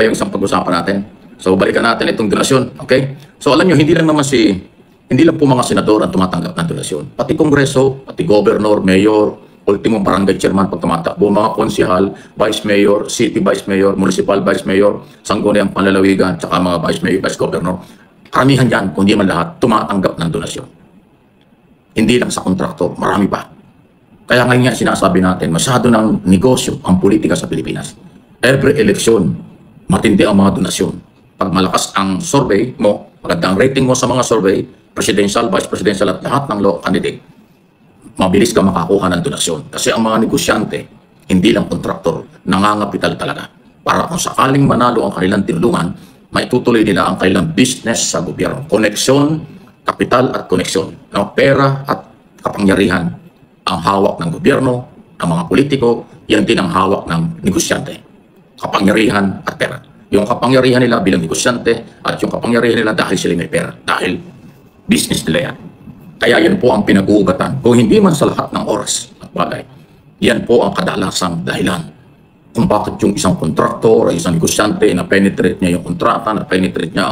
pa yung isang pag-usapan natin. So balikan natin itong donasyon, okay? So alam nyo, hindi lang po mga senador ang tumatanggap ng donasyon. Pati kongreso, pati governor, mayor, ultimong barangay chairman pag tumatakbo, mga konsihal, vice mayor, city vice mayor, municipal vice mayor, sangguniang panlalawigan, tsaka mga vice mayor, vice governor. Karamihan yan, kung di man lahat, tumatanggap ng donasyon. Hindi lang sa kontraktor, marami pa. Kaya ngayon nga sinasabi natin, masyado ng negosyo ang politika sa Pilipinas. Every election, matindi ang mga donasyon. Pag malakas ang survey mo, maganda ang rating mo sa mga survey, presidential, vice presidential at lahat ng law candidate, mabilis ka makakuha ng donasyon. Kasi ang mga negosyante, hindi lang kontraktor, nangangapital talaga. Para kung sakaling manalo ang kanilang tinulungan, maitutuloy nila ang kanilang business sa gobyerno. Koneksyon, kapital at koneksyon. No? Pera at kapangyarihan ang hawak ng gobyerno, ng mga politiko, yan din ang hawak ng negosyante. Kapangyarihan at pera. Yung kapangyarihan nila bilang negosyante at yung kapangyarihan nila dahil sila may pera. Dahil business nila yan. Kaya yan po ang pinag-uugatan. Kung hindi man sa lahat ng oras at bagay, yan po ang kadalasang dahilan kung bakit yung isang kontraktor o isang negosyante na penetrate niya yung kontrata, na penetrate niya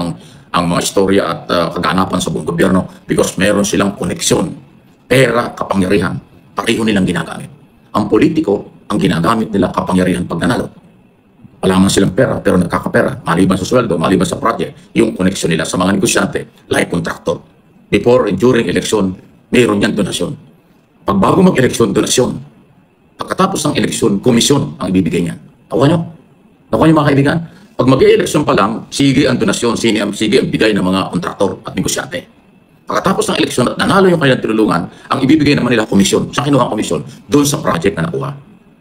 ang mga istorya at kaganapan sa buong gobyerno because meron silang koneksyon, pera, kapangyarihan. Pareho nilang ginagamit. Ang politiko, ang ginagamit nila kapangyarihan pag nanalo. Wala man silang pera, pero nagkakapera. Maliban sa sweldo, maliban sa project, yung koneksyon nila sa mga negosyante, like contractor. Before and during election, mayroon yan donasyon. Pag bago mag-eleksyon, donasyon. Pagkatapos ng eleksyon, komisyon ang ibibigay niyan. Nakuha nyo? Nakuha nyo mga kaibigan? Pag mag-eleksyon pa lang, sige ang donasyon, sige ang bigay ng mga kontraktor at negosyante. Pagkatapos ng eleksyon at nanalo yung kanilang tinulungan, ang ibibigay naman nila komisyon. Sa kinuha ang komisyon, doon sa project na nakuha.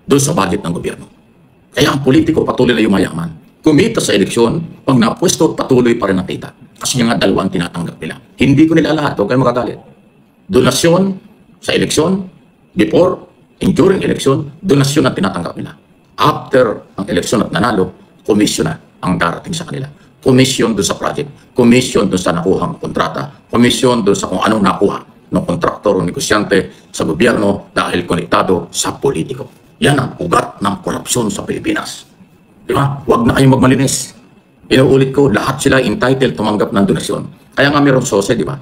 Doon sa budget ng gobyerno. Kaya ang politiko patuloy na yumayaman. Kumita sa eleksyon, pag napwesto, patuloy pa rin ang kita. Kasi yung nga dalawang tinatanggap nila. Hindi ko nila lahat, huwag kayo magagalit. Donasyon sa eleksyon, before and during eleksyon, donasyon ang tinatanggap nila. After ang eleksyon at nanalo, komisyon na ang darating sa kanila. Komisyon doon sa project, komisyon doon sa nakuhang kontrata, komisyon doon sa kung anong nakuha ng kontraktor o negosyante sa gobyerno dahil konektado sa politiko. Yan ang ugat ng korupsyon sa Pilipinas. Di ba? Huwag na kayong magmalinis. Inuulit ko, lahat sila entitled tumanggap ng donasyon. Kaya nga mayroong sose, di ba?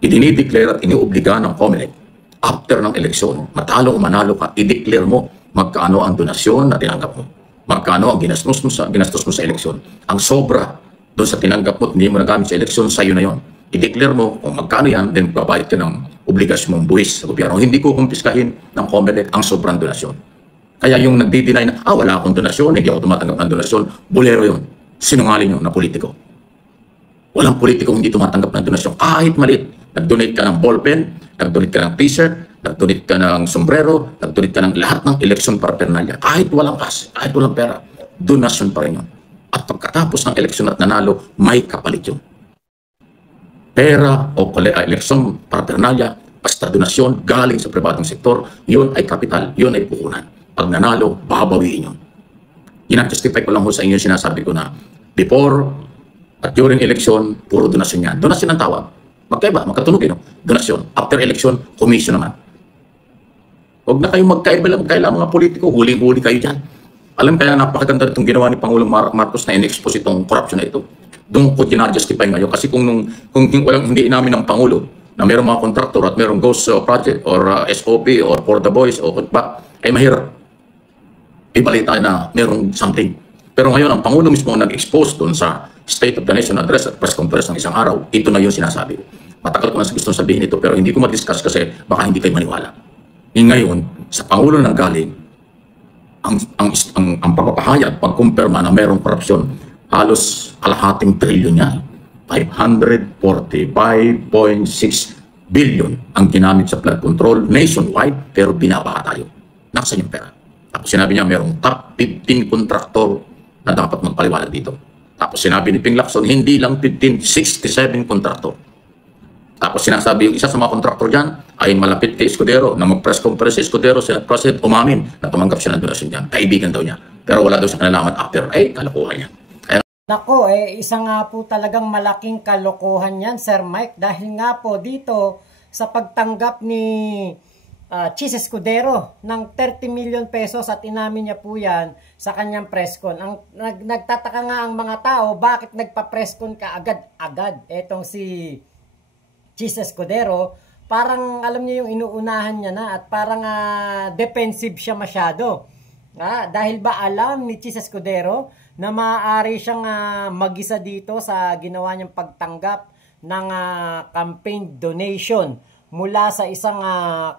Idinideclare at iniuobliga ng COMELEC after ng eleksyon, matalo o manalo ka, i-declare mo magkaano ang donasyon na tinanggap mo. Magkano ang ginastos mo sa eleksyon. Ang sobra doon sa tinanggap mo, hindi mo nagamit sa eleksyon, sa'yo na yon. I-declare mo kung magkano yan, then babayad ka ng obligasyon mong buwis sa gobyerno. Hindi ko kumpiskahin ng COMELEC ang sobrang donasyon. Kaya yung nagdi-deny na, wala akong donasyon, hindi ako tumatanggap ng donasyon, bolero yun. Sinungaling yun na politiko. Walang politiko hindi tumatanggap ng donasyon. Kahit maliit, nag-donate ka ng ballpen, nag-donate ka ng t-shirt, nag-donate ka ng sombrero, nag-donate ka ng lahat ng election paraphernalia. Kahit walang cash, kahit walang pera, donasyon pa rin yun. At pagkatapos ng eleksyon at nanalo, may kapalit yun. Pera o eleksyon paraphernalia, basta donasyon galing sa pribadong sektor, yun ay kapital, yun ay puhunan. Pag nanalo, babawiin yun. Ina-justify ko lang ho sa inyo, sinasabi ko na before at during election, puro donasyon yan. Donasyon ang tawag. Magkaiba, magkatunog yun. Donasyon. After election, commission naman. Huwag na kayong magkaiba mga politiko, huling-huli kayo dyan. Alam kaya napakaganda itong ginawa ni Pangulong Marcos na in-expose itong corruption na ito. Doon ko ginajustify ngayon. Kasi kung hindi inamin ng Pangulo na mayroong mga contractor at mayroong ghost project or SOP or for the boys o ba, ay mahirap. Ibalita na mayroong something. Pero ngayon, ang Pangulo mismo nag-expose doon sa State of the Nation Address at press conference ng isang araw, ito na yung sinasabi ko. Matagal ko na gusto sabihin ito pero hindi ko ma-discuss kasi baka hindi kayo maniwala. Ngayon, sa Pangulo nang galing, ang pagpapahayag, pagkumpirma na mayroong korupsyon, halos kalahating trilyon niya. 545.6 billion ang ginamit sa flood control nationwide pero binabaha tayo. Nasaan yung pera? Tapos sinabi niya mayroong top 15 kontraktor na dapat magpaliwanag dito. Tapos sinabi ni Ping Lacson, hindi lang 15, 67 kontraktor. Tapos sinasabi yung isa sa mga kontraktor dyan ay malapit kay Escudero na mag-press conference si Escudero, Senate President, umamin na tumanggap siya ng donasyon dyan. Kaibigan daw niya. Pero wala daw sa kanalaman after. Kalokohan niya. Nako, isa nga po talagang malaking kalokohan yan, Sir Mike. Dahil nga po dito sa pagtanggap ni Chis Escudero ng 30 million pesos at inamin niya po yan sa kanyang press con. Nagtataka nga ang mga tao, bakit nagpa-press con ka agad-agad etong si Chis Escudero. Parang alam niyo yung inuunahan niya na at parang defensive siya masyado. Dahil ba alam ni Chis Escudero na maaari siyang mag-isa dito sa ginawa niyang pagtanggap ng campaign donation mula sa isang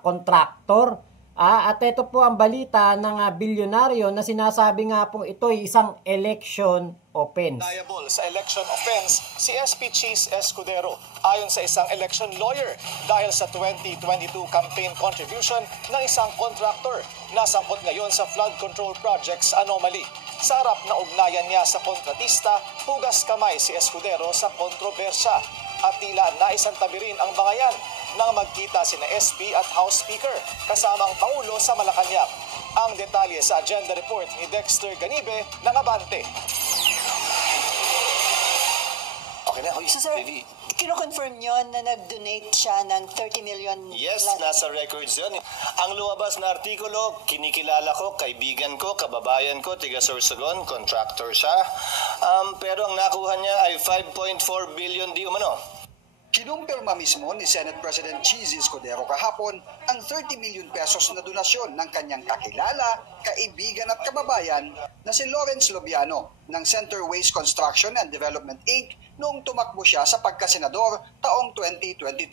kontraktor? At ito po ang balita ng bilyonaryo na sinasabi nga po ito ay isang election offense. Liable sa election offense si SP Chis Escudero ayon sa isang election lawyer dahil sa 2022 campaign contribution ng isang contractor na sangkot ngayon sa flood control projects anomaly. Sa harap na ugnayan niya sa kontratista, hugas kamay si Escudero sa kontrobersya at tila naisantabi rin ang bangayan nang magkita sina SP at House Speaker kasamang Pangulo sa Malacanang. Ang detalye sa agenda report ni Dexter Ganibe ng Abante. Okay na, So sir, kino-confirm nyo na nag-donate siya ng 30 million? yes, nasa records yun. Ang lumabas na artikulo, kinikilala ko, kaibigan ko, kababayan ko, tiga Sorsogon, contractor siya. Pero ang nakuha niya ay 5.4 billion di umano. Kinumpirma mismo ni Senate President Chis Escudero kahapon ang 30 million pesos na donasyon ng kanyang kakilala, kaibigan at kababayan na si Lawrence Lobiano ng Center Waste Construction and Development Inc. noong tumakbo siya sa pagkasenador taong 2022.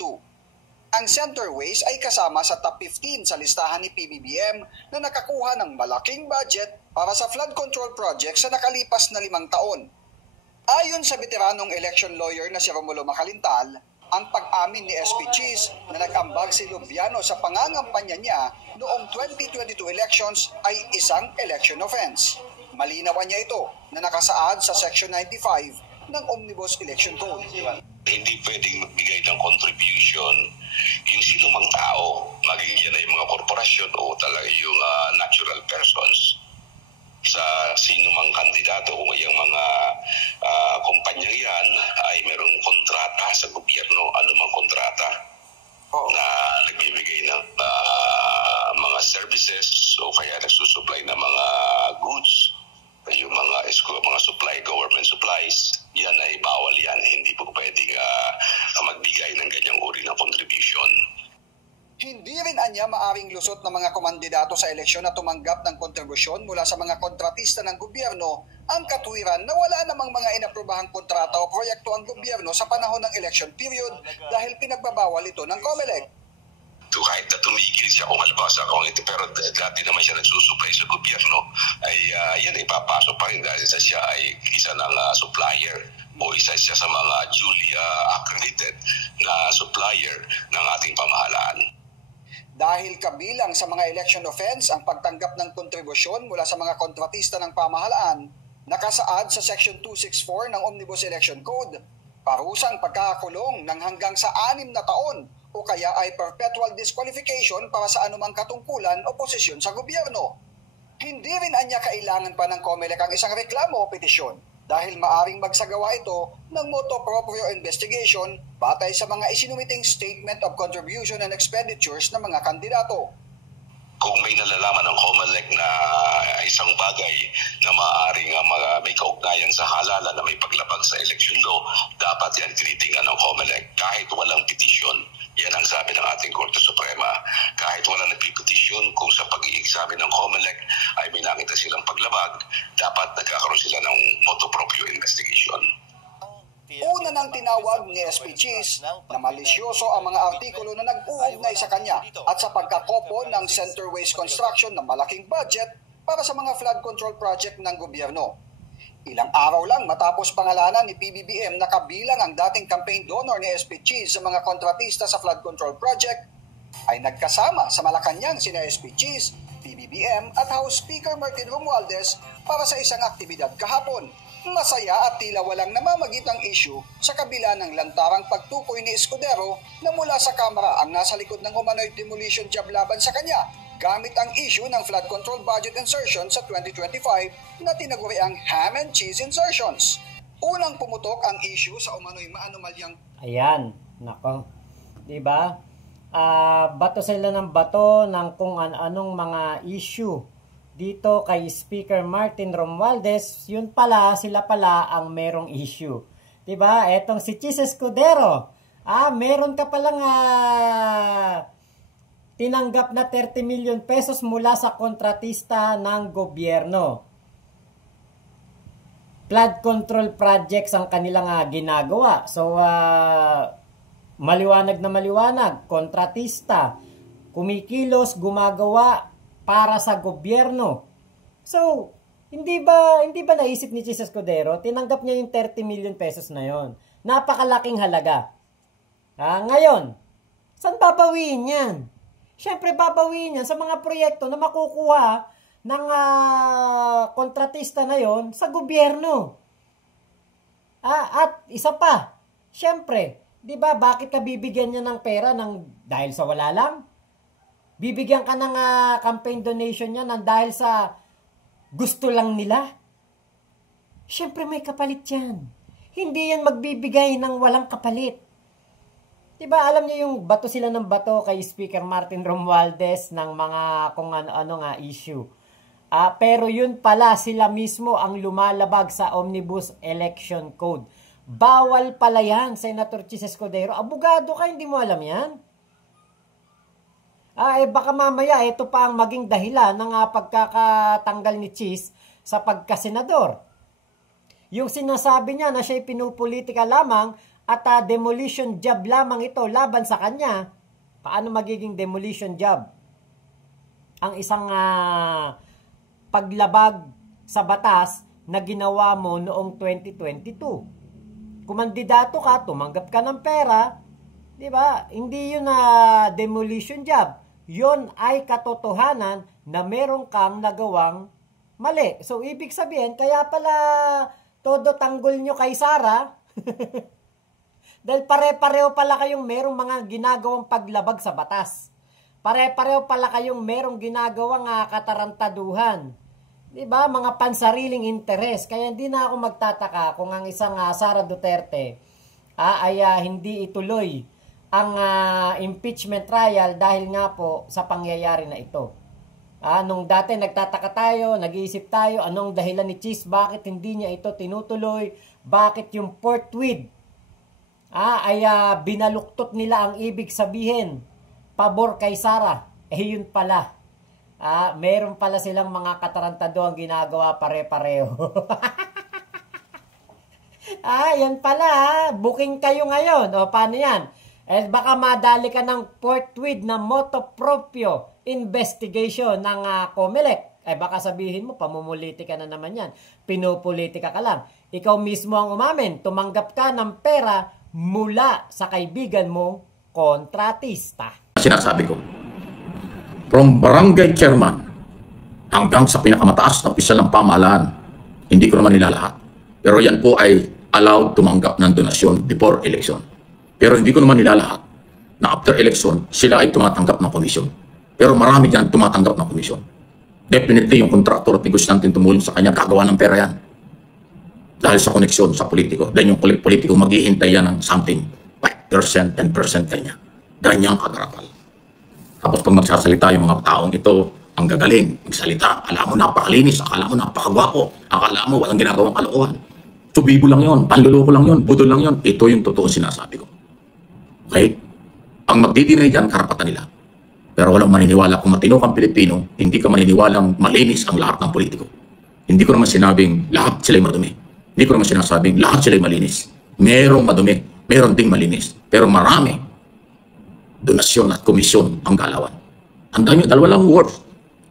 Ang Center Waste ay kasama sa top 15 sa listahan ni PBBM na nakakuha ng malaking budget para sa flood control project sa nakalipas na 5 taon. Ayon sa veteranong election lawyer na si Romulo Macalintal, ang pag-amin ni SP Chis na nag-ambag si Lobiano sa pangangampanya niya noong 2022 elections ay isang election offense. Malinawan niya ito na nakasaad sa Section 95 ng Omnibus Election Code. Hindi pwedeng magbigay ng contribution yung sinumang tao, maging yan ay mga korporasyon o talaga yung natural persons sa sinumang kandidato kung yung mga kumpanyang yan ay merong kontrata sa gobyerno, anumang kontrata na nagbibigay ng mga services o kaya nagsusupply ng mga goods, yung mga supply, government supplies, yan ay bawal yan. Hindi po pwedeng magbigay ng ganyang uri ng contribution. Hindi rin anya maaring lusot ng mga kumandidato sa eleksyon na tumanggap ng kontribusyon mula sa mga kontratista ng gobyerno ang katwiran na wala namang mga inaprobahang kontrata o proyekto ang gobyerno sa panahon ng election period dahil pinagbabawal ito ng COMELEC. Kahit na tumigil siya kung halimbawa kung ito, pero dati naman siya nagsusupply sa gobyerno, ay yan ay papasok pa rin dahil siya ay isa ng supplier o isa siya sa mga duly accredited na supplier ng ating pamahalaan. Dahil kabilang sa mga election offense ang pagtanggap ng kontribusyon mula sa mga kontratista ng pamahalaan, nakasaad sa Section 264 ng Omnibus Election Code, parusang pagkakakulong ng hanggang sa 6 na taon o kaya ay perpetual disqualification para sa anumang katungkulan o posisyon sa gobyerno. Hindi rin anya kailangan pa ng COMELEC ang isang reklamo o petisyon dahil maaring magsagawa ito ng motu proprio investigation batay sa mga isinumiting Statement of Contribution and Expenditures ng mga kandidato. Kung may nalalaman ng COMELEC na isang bagay na maaaring may kaugnayan sa halalan na may paglabag sa election law, dapat yan tinitingnan ng COMELEC kahit walang petisyon. Yan ang sabi ng ating Korte Suprema. Kahit wala nagpipetisyon, kung sa pag-i-examine ng COMELEC ay may nakita silang paglabag, dapat nagkakaroon sila ng motu proprio investigation. Una nang tinawag ni SP Chis na malisyoso ang mga artikulo na nag-uugnay sa kanya at sa pagkakopo ng Center Waste Construction na malaking budget para sa mga flood control project ng gobyerno. Ilang araw lang matapos pangalanan ni PBBM na kabilang ang dating campaign donor ni SP Chis sa mga kontratista sa flood control project, ay nagkasama sa Malacanang sina SP Chis, PBBM at House Speaker Martin Romualdez para sa isang aktibidad kahapon. Masaya at tila walang namamagitang issue sa kabila ng lantarang pagtukoy ni Escudero na mula sa Kamara ang nasa likod ng umano'y demolition job laban sa kanya gamit ang issue ng flood control budget insertion sa 2025 na tinaguri ang ham and cheese insertions. Unang pumutok ang issue sa umano'y maanomalyang... Ayan, nako. Diba? Bato sila ng bato ng kung anong mga issue dito kay Speaker Martin Romualdez, yun pala, sila pala ang merong issue. Diba? Etong si Chis Escudero, meron ka palang tinanggap na 30 million pesos mula sa kontratista ng gobyerno. Flood control projects ang kanilang ginagawa. So, maliwanag na maliwanag, kontratista, kumikilos, gumagawa para sa gobyerno. So, hindi ba naisip ni Chis Escudero, tinanggap niya yung 30 million pesos na yon. Napakalaking halaga. Ngayon, saan babawiin yan? Siyempre babawiin yan sa mga proyekto na makukuha ng kontratista na yon sa gobyerno. At isa pa, siyempre, di ba bakit ka bibigyan niya ng pera dahil sa wala lang? Bibigyan ka ng campaign donation niya dahil sa gusto lang nila? Siyempre may kapalit yan. Hindi yan magbibigay ng walang kapalit. Diba, alam niyo yung bato sila ng bato kay Speaker Martin Romualdez ng mga kung ano-ano issue. Pero yun pala, sila mismo ang lumalabag sa Omnibus Election Code. Bawal pala yan, Senator Chis Escudero. Abogado ka, hindi mo alam yan? Baka mamaya, ito pa ang maging dahilan ng pagkakatanggal ni Chis sa pagkasenador. Yung sinasabi niya na siya'y pinupolitika lamang at demolition job lamang ito laban sa kanya, paano magiging demolition job? Ang isang paglabag sa batas na ginawa mo noong 2022. Kumandidato ka, tumanggap ka ng pera, di ba? Hindi yun demolition job. Yun ay katotohanan na meron kang nagawang mali. So, ibig sabihin, kaya pala todo tanggol nyo kay Sara, dahil pare-pareho pala kayong merong mga ginagawang paglabag sa batas. Pare-pareho pala kayong merong ginagawang katarantaduhan. Diba? Mga pansariling interes. Kaya hindi na ako magtataka kung ang isang Sara Duterte ay hindi ituloy ang impeachment trial dahil nga po sa pangyayari na ito. Nung dati nagtataka tayo, nag-iisip tayo, anong dahilan ni Chis, bakit hindi niya ito tinutuloy, bakit yung forthwith ay binaluktot nila ang ibig sabihin, pabor kay Sara. Yun pala. Meron pala silang mga katarantado ang ginagawa pare-pareho. Yan pala. Booking kayo ngayon. O, paano yan? Baka madali ka ng forthwith na motu proprio investigation ng COMELEC. Baka sabihin mo, pamumulitika na naman yan. Pinupolitika ka lang. Ikaw mismo ang umamin. Tumanggap ka ng pera mula sa kaibigan mong kontratista. Sinasabi ko, from barangay chairman hanggang sa pinakamataas na opisyal ng pamahalaan, hindi ko naman nilalahat. Pero yan po ay allowed tumanggap ng donasyon before election. Pero hindi ko naman nilalahat na after election, sila ay tumatanggap ng komisyon. Pero marami dyan tumatanggap ng komisyon. Definitely yung kontraktor at negosyanteng tumulong sa kanya, gagawa ng pera yan. Dahil sa koneksyon sa politiko. Dahil yung politiko maghihintay yan ng something, 5%, 10% kanya. Ganyang kagarapal. Tapos pag magsasalita yung mga taong ito, ang gagaling, magsalita, akala mo napakalinis, akala mo napakagwapo, akala mo walang ginagawang kalokohan. Tubibo lang yun, panluloko lang yun, budol lang yun. Ito yung totoo sinasabi ko. Okay? Ang magdidinay dyan, karapatan nila. Pero walang maniniwala kung matino kang Pilipino, hindi ka maniniwalang malinis ang lahat ng politiko. Hindi ko naman sinabing lahat sila'y madumi. Hindi ko naman sinasabing lahat sila'y malinis. Merong madumi, meron ding malinis. Pero marami, donasyon at komisyon ang galawan. Tandaan nyo, dalawa lang words.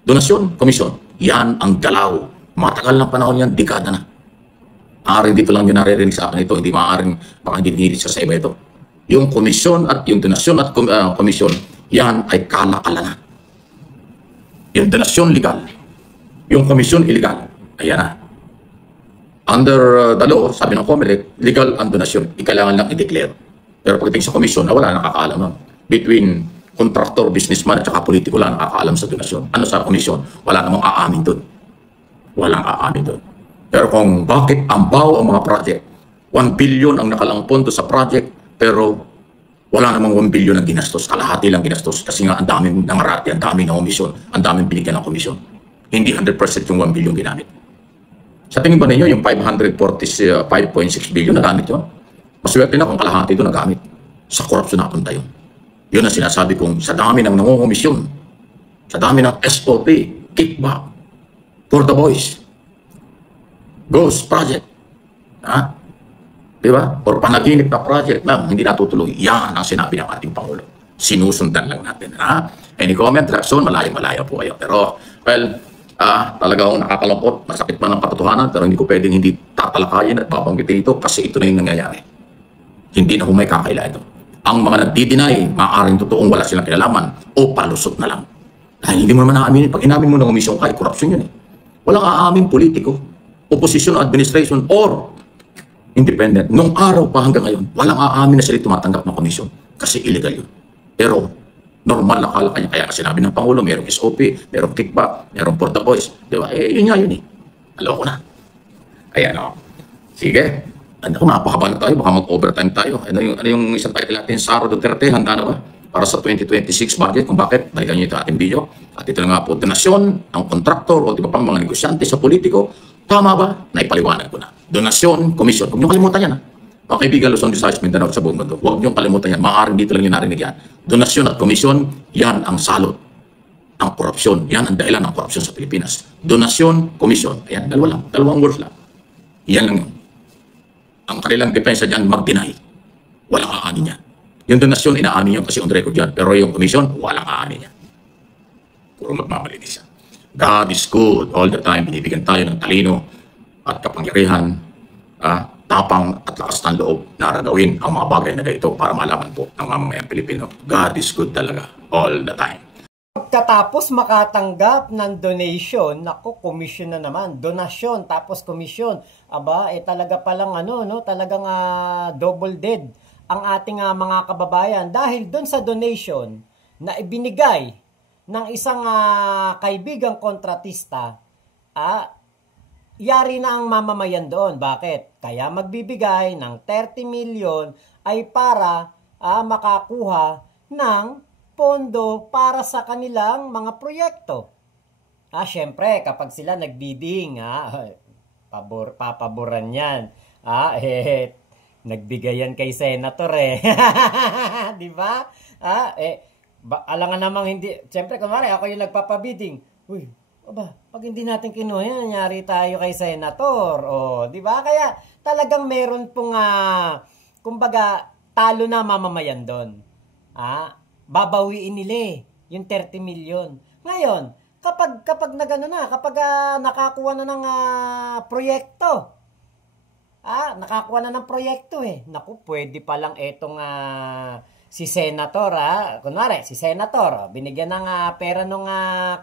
Donasyon, komisyon. Yan ang galaw. Matagal ng panahon yan, dekada na. Maaaring dito lang yung naririnig sa akin ito. Hindi maaaring baka hindi dinilis sa iba ito. Yung komisyon at yung donasyon at komisyon, yan ay kalakalan na. Yung donasyon legal. Yung komisyon illegal. Ayan na. Under the law, sabi ng COMELEC, legal ang donasyon. Kailangan lang i-declare. Pero pagdating sa komisyon, wala nakakaalam nun. Between contractor, businessman, at saka politiko lang nakakaalam sa donasyon. Ano sa komisyon? Wala namang aamin doon. Walang aamin doon. Pero kung bakit ambaw ang mga project, 1 billion ang nakalang pondo sa project, pero wala namang 1 billion ang ginastos. Kalahati lang ginastos. Kasi nga ang daming nangarati, ang daming na komisyon, ang daming binigyan ng komisyon. Hindi 100% yung 1 billion ginamit. Sa tingin ba ninyo, yung 5.6 billion na gamit yun? Maswerte na kung kalahati ito nagamit. Sa korupsyon napunta yun. Yun ang sinasabi kong sa dami ng nangungumisyon, sa dami ng SOP, kickback, for the boys, ghost project, ha? Diba? Or panaginip na project lang, hindi natutuloy. Yan ang sinabi ng ating Pangulo. Sinusundan lang natin, ha? Any comment, reaction, malayo-malayo po kayo. Pero, well, talagang nakakalungkot, masakit man ang katotohanan, pero hindi ko pwedeng hindi tatalakayin at babanggitin ito kasi ito na yung nangyayari. Hindi na humay kakaila ito. Ang mga nagdi-deny, maaaring totoong wala silang kinalaman o palusot na lang. Dahil hindi mo naman aaminin. Pag inamin mo ng komisyon ka, korupsyon yun eh. Walang aamin politiko, opposition administration, or independent. Nung araw pa hanggang ngayon, walang aamin na sila tumatanggap ng komisyon kasi illegal yun. Pero normal na kala kanya. Kaya sinabi ng Pangulo, merong SOP, merong kickback, merong for the boys. Di ba? Yun nga yun eh. Alam ko na. Ayan o. Sige. Ano kung napakaba na tayo, baka mag-overtime tayo. Ano yung isang title natin, Sara Duterte, handa na ba? Para sa 2026 budget, kung bakit, balikan nyo ito ating video. At ito na nga po, donasyon, ang kontraktor, o di ba pang mga negosyante sa politiko, tama ba? Naipaliwanag ko na. Donasyon, komisyon, huwag nyo kalimutan yan ha. Mga kaibigan, Luzon, Visayas, Mindanao sa buong mundo, huwag nyo kalimutan yan. Maaaring dito lang yung narinig yan. Donasyon at komisyon, yan ang salot ng korupsyon. Yan ang dahilan ng korupsyon sa Pilipinas. Donasyon, komisyon. Ayan, dalawa lang. Dalawang words lang. Yan lang yun. Ang kanilang depensa dyan, mag-deny. Walang aanin yan. Yung donasyon, inaamin yun kasi on record yan. Pero yung komisyon, walang aanin yan. Puro magmamalinis yan. God is good all the time. Binibigyan tayo ng talino at kapangyarihan, tapang at lakas ng loob na gawin ang mga bagay na ito para malaman po ng mamamayang Pilipino. God is good talaga all the time. Pagkatapos makatanggap ng donation, naku, komisyon na naman. Donasyon, tapos komisyon. Aba, talaga palang talagang double dead ang ating mga kababayan. Dahil doon sa donation na ibinigay ng isang kaibigang kontratista, yari na ang mamamayan doon. Bakit? Kaya magbibigay ng 30 million ay para makakuha ng pondo para sa kanilang mga proyekto. Syempre, kapag sila nagbidding, papaboran yan. Nagbigayan kay Senator eh. Di ba? Alangan namang hindi, syempre, kumari, ako yung nagpapabidding. Uy, pag hindi natin kinuha yan, nangyari tayo kay Senator. Di ba? Kaya talagang meron pong, kumbaga, talo na mamamayan doon. Babawiin nila yung 30 million. Ngayon, kapag nakakuha na ng proyekto, nakakuha na ng proyekto naku, pwede palang etong si Senator, kunwari, si Senator, binigyan ng pera ng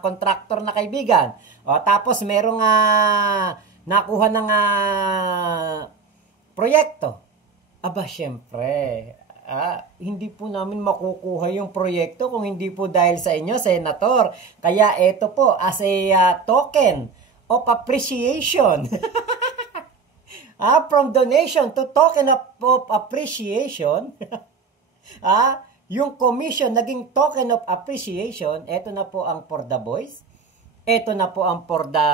contractor na kaibigan, tapos merong nakuha ng proyekto. Aba, syempre, hindi po namin makukuha yung proyekto kung hindi po dahil sa inyo, Senator. Kaya ito po, as a token of appreciation, from donation to token of appreciation, yung commission naging token of appreciation. Ito na po ang for the boys. Ito na po ang for the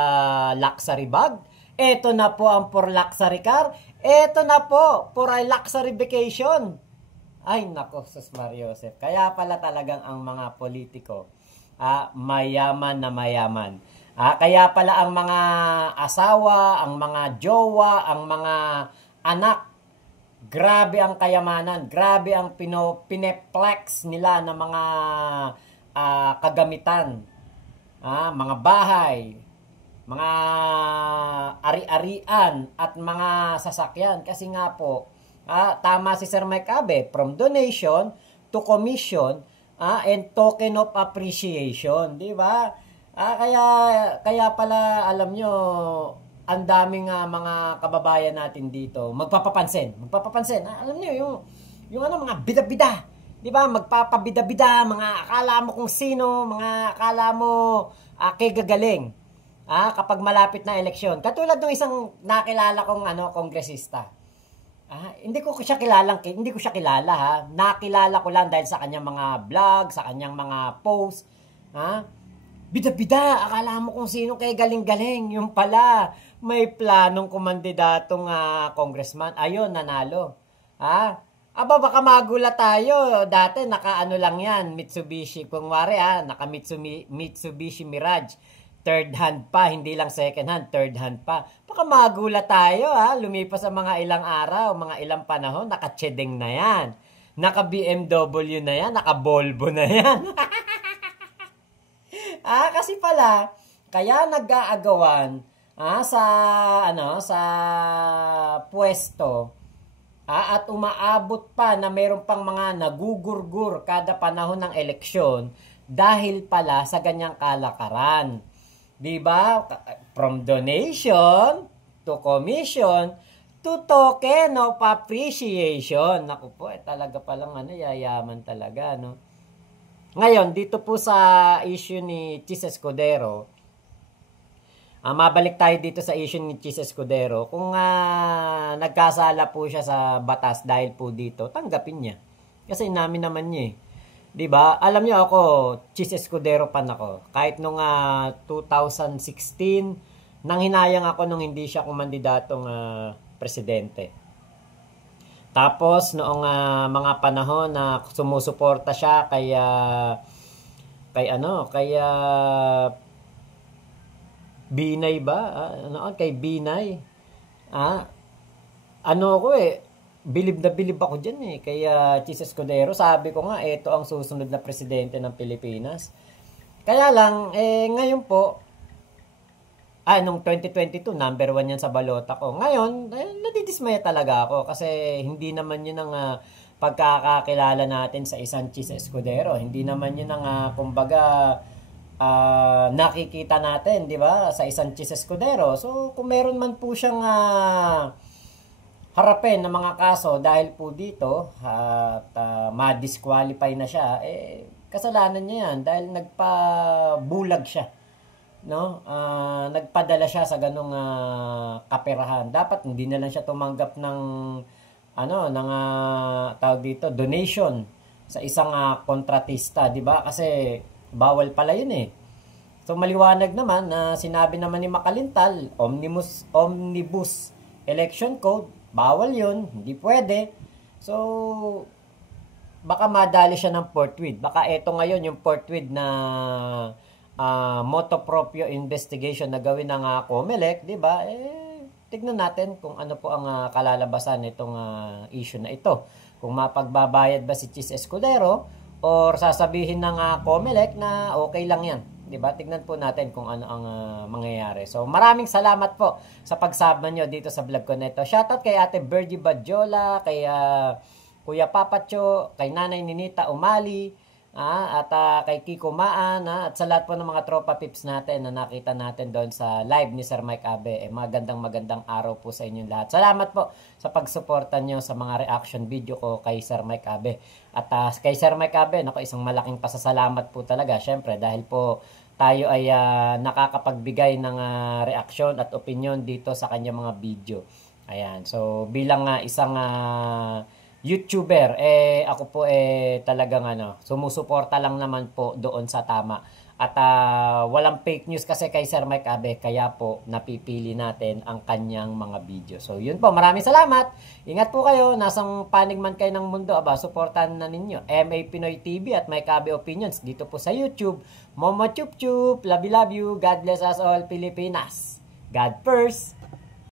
luxury bag. Ito na po ang for luxury car. Ito na po for a luxury vacation. Ay, nako, Sus Mario Joseph. Kaya pala talagang ang mga politiko, mayaman na mayaman. Kaya pala ang mga asawa, ang mga jowa, ang mga anak, grabe ang kayamanan, grabe ang pineplex nila ng mga kagamitan, mga bahay, mga ari-arian at mga sasakyan. Kasi nga po, tama si Sir Mike Abe, from donation to commission and token of appreciation, di ba? Kaya pala, alam nyo, ang daming mga kababayan natin dito magpapapansin. Alam nyo, yung mga bida-bida, di ba? Magpapabida-bida, mga akala mo kung sino, mga akala mo kagagaling. Kapag malapit na eleksyon. Katulad ng isang nakilala kong kongresista. Hindi ko siya kilala. Nakilala ko lang dahil sa kanyang mga vlog, sa kanyang mga post. bida-bida, akala mo kung sino kay galing-galing. Yung pala, may planong kumandidatong congressman. Ayun, nanalo. Aba, baka magulat tayo. Dati, naka-ano lang yan, Mitsubishi. Kung wari, Mitsubishi Mirage. Third hand pa, hindi lang second hand, third hand pa. Baka magulat tayo, lumipas sa mga ilang araw, mga ilang panahon, naka-chedeng na yan. Naka-BMW na yan, naka-Volvo na yan. Kasi pala, kaya nag-aagawan sa pwesto at umaabot pa na meron pang mga nagugurgur kada panahon ng eleksyon dahil pala sa ganyang kalakaran. Diba? From donation to commission to token of appreciation. Naku po, talaga palang yayaman talaga, no? Ngayon, dito po sa issue ni Chis Escudero, mabalik tayo dito sa issue ni Chis Escudero. Kung nagkasala po siya sa batas dahil po dito, tanggapin niya. Kasi namin naman niya eh. Diba? Alam niyo ako, Chis Escudero pan ako. Kahit nung 2016, nang hinayang ako nung hindi siya kumandidatong presidente. Tapos noong mga panahon na sumusuporta siya kay Binay ba? Kay Binay. Bilib na bilib ako dyan Kaya Chis Escudero, sabi ko nga, ito ang susunod na presidente ng Pilipinas. Kaya lang, ngayon po, nung 2022, number 1 yan sa balota ko. Ngayon, nadidismaya talaga ako kasi hindi naman yun ang pagkakakilala natin sa isang Chis Escudero. Hindi naman yun ang, nakikita natin, di ba, sa isang Chis Escudero. So, kung meron man po siyang harapin ng mga kaso dahil po dito at ma-disqualify na siya, kasalanan niya yan dahil nagpabulag siya, no? Nagpadala siya sa ganong kaperahan. Dapat hindi na lang siya tumanggap ng tawag dito, donation sa isang kontratista, di ba? Kasi bawal pala yun So maliwanag naman na sinabi naman ni Makalintal, Omnibus Election Code, bawal yun, hindi pwede. So, baka madali siya ng forthwith. Baka eto ngayon yung forthwith na motu proprio investigation na gawin ng COMELEC, di ba? Tignan natin kung ano po ang kalalabasan nitong issue na ito. Kung mapagbabayad ba si Chis Escudero or sasabihin ng COMELEC na okay lang yan. Diba? Tignan po natin kung ano ang mangyayari. So, maraming salamat po sa pagsama nyo dito sa vlog ko na ito. Shoutout kay Ate Birdie Badjola, kay Kuya Papacho, kay Nanay Ninita Umali, at kay Kiko Maan, at sa lahat po ng mga tropa pips natin na nakita natin doon sa live ni Sir Mike Abe. Magandang araw po sa inyong lahat. Salamat po sa pagsuporta nyo sa mga reaction video ko kay Sir Mike Abe. At kay Sir Mike Abe, isang malaking pasasalamat po talaga. Syempre, dahil po tayo ay nakakapagbigay ng reaksyon at opinion dito sa kanyang mga video. Ayan. So, bilang isang YouTuber, ako po talagang sumusuporta lang naman po doon sa tama. At walang fake news kasi kay Sir Mike Abe, kaya po napipili natin ang kanyang mga video. So, yun po. Maraming salamat. Ingat po kayo. Nasang panig man kayo ng mundo, suportahan na ninyo MA Pinoy TV at Mike Abe Opinions dito po sa YouTube. Momo Chup Chup. Love you. God bless us all, Pilipinas. God first.